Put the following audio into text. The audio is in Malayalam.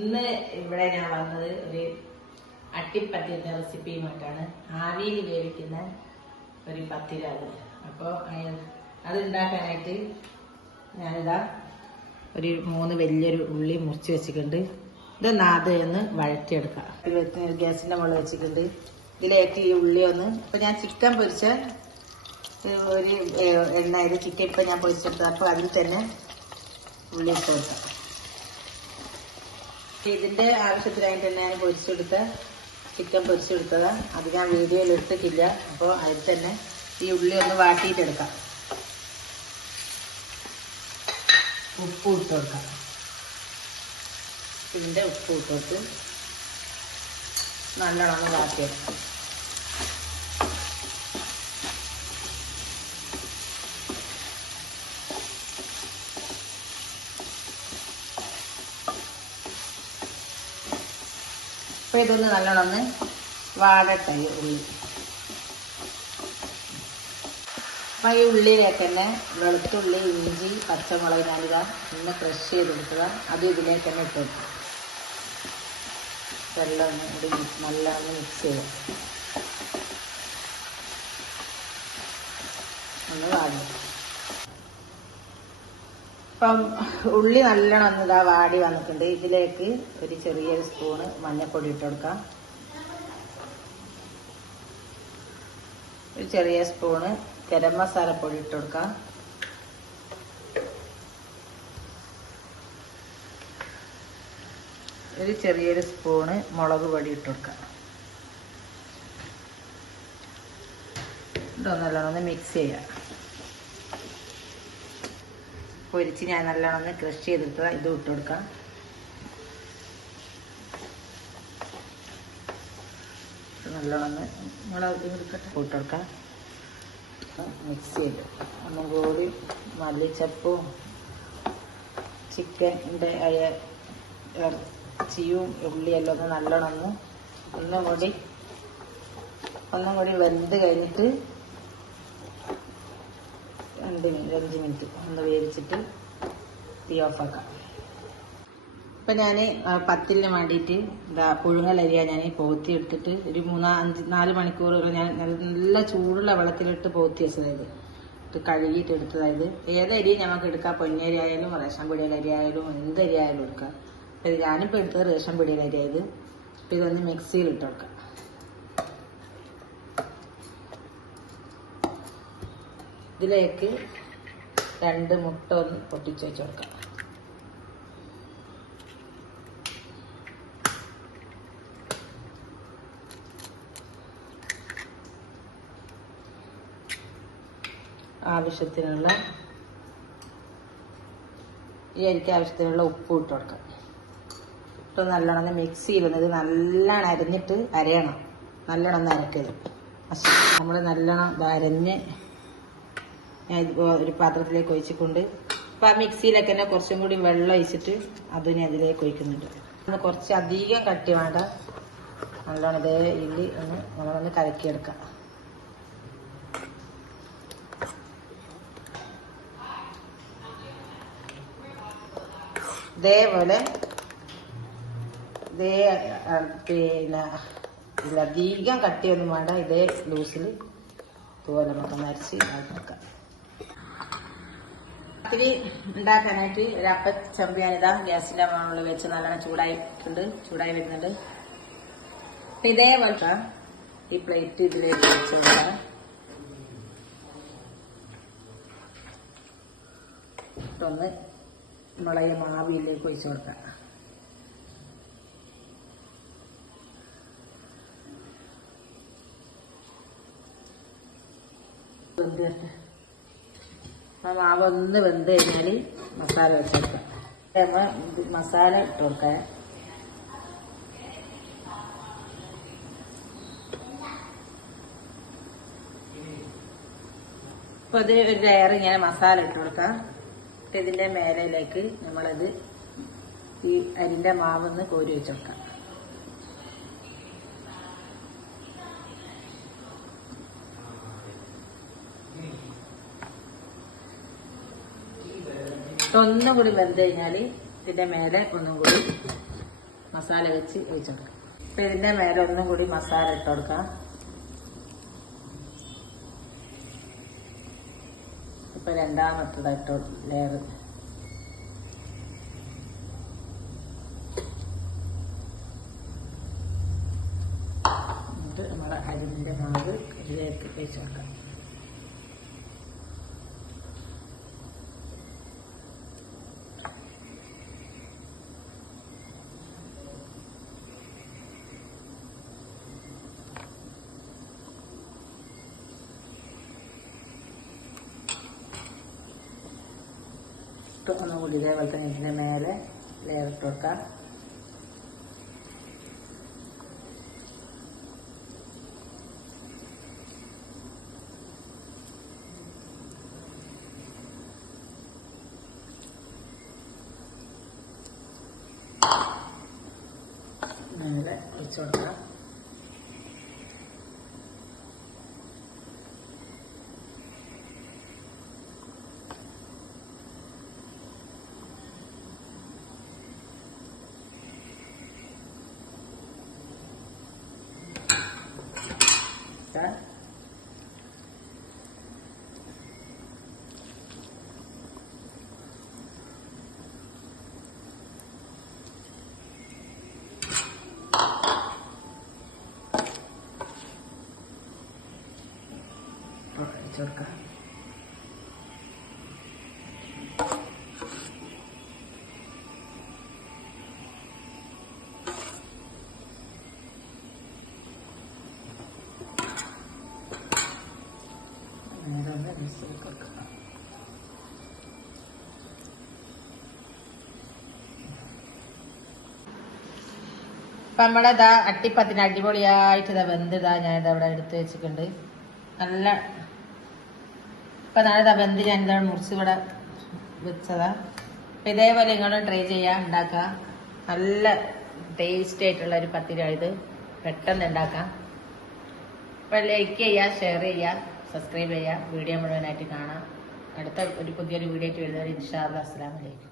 ഇന്ന് ഇവിടെ ഞാൻ വന്നത് ഒരു അട്ടിപ്പത്തിൻ്റെ റെസിപ്പിയുമായിട്ടാണ്. ആവിയിൽ വേവിക്കുന്ന ഒരു പത്തിരാണ്. അപ്പോൾ അത് ഉണ്ടാക്കാനായിട്ട് ഞാനിതാ ഒരു 3 വലിയൊരു ഉള്ളി മുറിച്ച് വെച്ചിട്ടുണ്ട്. ഇത് നാദയൊന്ന് വഴറ്റിയെടുക്കാം. ഗ്യാസിൻ്റെ മുകളിൽ വെച്ചിട്ടുണ്ട്. ഇതിലേക്ക് ഈ ഉള്ളി ഒന്ന് ഇപ്പം ഞാൻ ചിക്കൻ പൊരിച്ച ഒരു എണ്ണയിൽ ചിക്കൻ ഇപ്പം ഞാൻ പൊരിച്ചെടുത്തത്. അപ്പോൾ അതിൽ തന്നെ ഉള്ളി ഇട്ട് കൊടുക്കാം. ഇതിൻ്റെ ആവശ്യത്തിനായിട്ട് തന്നെ ഞാൻ പൊരിച്ചെടുത്ത ചിക്കൻ പൊരിച്ചെടുത്തതാണ്. അത് ഞാൻ വീഡിയോയിൽ എടുത്തിട്ടില്ല. അപ്പോൾ അതിൽ തന്നെ ഈ ഉള്ളി ഒന്ന് വാട്ടിയിട്ടെടുക്കാം. ഉപ്പ് ഇട്ട് കൊടുക്കാം. ഇതിൻ്റെ ഉപ്പ് ഇട്ട് കൊടുത്ത് നല്ലോണം വാട്ടിയെടുക്കാം. അപ്പോൾ ഇതൊന്ന് നല്ലോണം വാടട്ടെ ഉള്ളി. അപ്പോൾ ഈ ഉള്ളിയിലേക്ക് തന്നെ വെളുത്തുള്ളി, ഇഞ്ചി, പച്ചമുളക് ഞാനിതാ ഒന്ന് ക്രഷ് ചെയ്തെടുക്കുക. അത് ഇതിലേക്ക് തന്നെ ഇട്ട് വെക്കും. വെള്ളം നല്ലോണം മിക്സ് ചെയ്യുക. ഒന്ന് വാടി. അപ്പം ഉള്ളി നല്ലോണം ഇതാ വാടി വന്നിട്ടുണ്ട്. ഇതിലേക്ക് ഒരു ചെറിയൊരു സ്പൂണ് മഞ്ഞൾപ്പൊടി ഇട്ട് കൊടുക്കാം. ഒരു ചെറിയ സ്പൂണ് ഗരം മസാലപ്പൊടി ഇട്ട് കൊടുക്കാം. ഒരു ചെറിയൊരു സ്പൂണ് മുളക് പൊടി ഇട്ട് കൊടുക്കാം. ഇതൊന്ന് നല്ലോണം മിക്സ് ചെയ്യാം. പൊരിച്ച് ഞാൻ നല്ലോണം ക്രഷ് ചെയ്തിട്ട് ഇത് ഇട്ട് കൊടുക്കാം. നല്ലോണം മുളക് ഇട്ട് കൊടുക്കാം. മിക്സ് ചെയ്ത് ഒന്നും കൂടി മല്ലിച്ചപ്പും ചിക്കൻ്റെ ഇറച്ചിയും ഉള്ളിയെല്ലാം ഒന്ന് നല്ലോണം ഒന്നും കൂടി വെന്ത് കഴിഞ്ഞിട്ട് 5 മിനിറ്റ് ഒന്ന് വേവിച്ചിട്ട് തീ ഓഫാക്കാം. ഇപ്പം ഞാൻ പത്തിലിന് വേണ്ടിയിട്ട് പുഴുങ്ങലരിയാണ് ഞാൻ പോത്തി എടുത്തിട്ട് ഒരു 4 മണിക്കൂർ ഞാൻ നല്ല ചൂടുള്ള വെള്ളത്തിലിട്ട് പോത്തി വെച്ചതായത്. ഇത് കഴുകിയിട്ട് എടുത്തതായത്. ഏതരി നമുക്ക് എടുക്കാം. പൊന്നരി ആയാലും റേഷൻ പിടിയുടെ അരി ആയാലും എന്തരി ആയാലും എടുക്കാം. അപ്പോൾ ഞാനിപ്പോൾ എടുത്തത് റേഷൻ പിടിയുടെ അരി ആയത്. അപ്പോൾ ഇതൊന്ന് മിക്സിയിൽ ഇട്ട് കൊടുക്കാം. ഇതിലേക്ക് 2 മുട്ട ഒന്ന് പൊട്ടിച്ച് വെച്ച് കൊടുക്കാം. ആവശ്യത്തിനുള്ള ഈ അരിക്ക് ആവശ്യത്തിനുള്ള ഉപ്പ് ഇട്ട് കൊടുക്കാം. ഇട്ട് നല്ലോണം മിക്സിയിൽ ഇത് നല്ലോണം അരിഞ്ഞിട്ട് അരയണം. നല്ലോണം അരക്കരുത്. നമ്മൾ നല്ലോണം അരഞ്ഞ് ഞാൻ ഒരു പാത്രത്തിലേക്ക് ഒഴിച്ചിട്ടുണ്ട്. അപ്പം ആ മിക്സിയിലൊക്കെ തന്നെ കുറച്ചും കൂടി വെള്ളം ഒഴിച്ചിട്ട് അതിനെ അതിലേക്ക് ഒഴിക്കുന്നുണ്ട്. ഒന്ന് കുറച്ച് അധികം കട്ടി വേണ്ട. നല്ലോണം ഇതേ ഇല്ലി നമ്മളൊന്ന് കലക്കിയെടുക്കാം. ഇതേപോലെ പിന്നെ ഇതിലധികം കട്ടിയൊന്നും വേണ്ട. ഇതേ ലൂസിൽ ഇതുപോലെ നമുക്ക് നരച്ച് ആക്കിയെടുക്കാം. പത്തിരി ഉണ്ടാക്കാനായിട്ട് ഒരു അപ്പച്ചമ്പിയാണിതാ ഗ്യാസിൻ്റെ മുകളിൽ വെച്ച് നല്ലോണം ചൂടായി വരുന്നുണ്ട്. അപ്പം ഇതേപോലെ ഈ പ്ലേറ്റ് ഇതിലേക്ക് വെച്ച് കൊടുക്കാം. ഒന്ന് മുളക് മാവിയിലേക്ക് ഒഴിച്ചു കൊടുക്കാം. ആ മാവ് ഒന്ന് വെന്ത് കഴിഞ്ഞാൽ മസാല വെച്ചെടുക്കാം. മസാല ഇട്ട് കൊടുക്കാം. അപ്പോൾ അത് ഒരു ലെയർ ഇങ്ങനെ മസാല ഇട്ട് കൊടുക്കാം. ഇതിൻ്റെ മേലയിലേക്ക് നമ്മളത് ഈ അരിൻ്റെ മാവൊന്ന് കോരി വെച്ച് കൊടുക്കാം. ഒന്നും കൂടി വെന്ത് കഴിഞ്ഞാൽ ഇതിന്റെ മേലെ ഒന്നും കൂടി മസാല വെച്ച് ഒഴിച്ചെടുക്കാം. അപ്പൊ ഇതിന്റെ മേലെ ഒന്നും കൂടി മസാല ഇട്ട് കൊടുക്കാം. ഇപ്പൊ രണ്ടാമത്തതായിട്ട് ലെയർ നമ്മളെ അരിന്റെ മാവ് ഇതിലേക്ക് വെച്ച് കൊടുക്കാം. ഒന്നുകൂടി ഇതേപോലെ തന്നെ ഇതിന്റെ മേലെ ലെയർ ഇട്ട് കൊടുക്കാം. മേലെ ഒഴിച്ചു കൊടുക്കാം. കൊടുക്കാം. നേരെ ഒന്ന് മിക്സ് കൊടുക്കാം. അപ്പൊ നമ്മളിതാ അട്ടിപ്പത്തിന് അടിപൊളിയായിട്ട് ഇതാ വെന്തിതാ ഞാനിതാ ഇവിടെ എടുത്ത് വെച്ചിട്ടുണ്ട്. നല്ല ഇപ്പൊ നാളെ വെന്ത് ഞാനിതാ മുറിച്ച് ഇവിടെ വെച്ചതാ. അപ്പൊ ഇതേപോലെ നിങ്ങളും ട്രൈ ചെയ്യാം, ഉണ്ടാക്കാം. നല്ല ടേസ്റ്റി ആയിട്ടുള്ള ഒരു പത്തിരിയാണിത്, പെട്ടെന്ന് ഉണ്ടാക്കാം. അപ്പൊ ലൈക്ക് ചെയ്യുക, ഷെയർ ചെയ്യുക, സബ്സ്ക്രൈബ് ചെയ്യുക, വീഡിയോ മുഴുവനായിട്ട് കാണാം. അടുത്ത ഒരു പുതിയൊരു വീഡിയോ ആയിട്ട് വരുന്നത് ഇൻഷാ അല്ലാഹ്. അസ്സലാമു അലൈക്കും.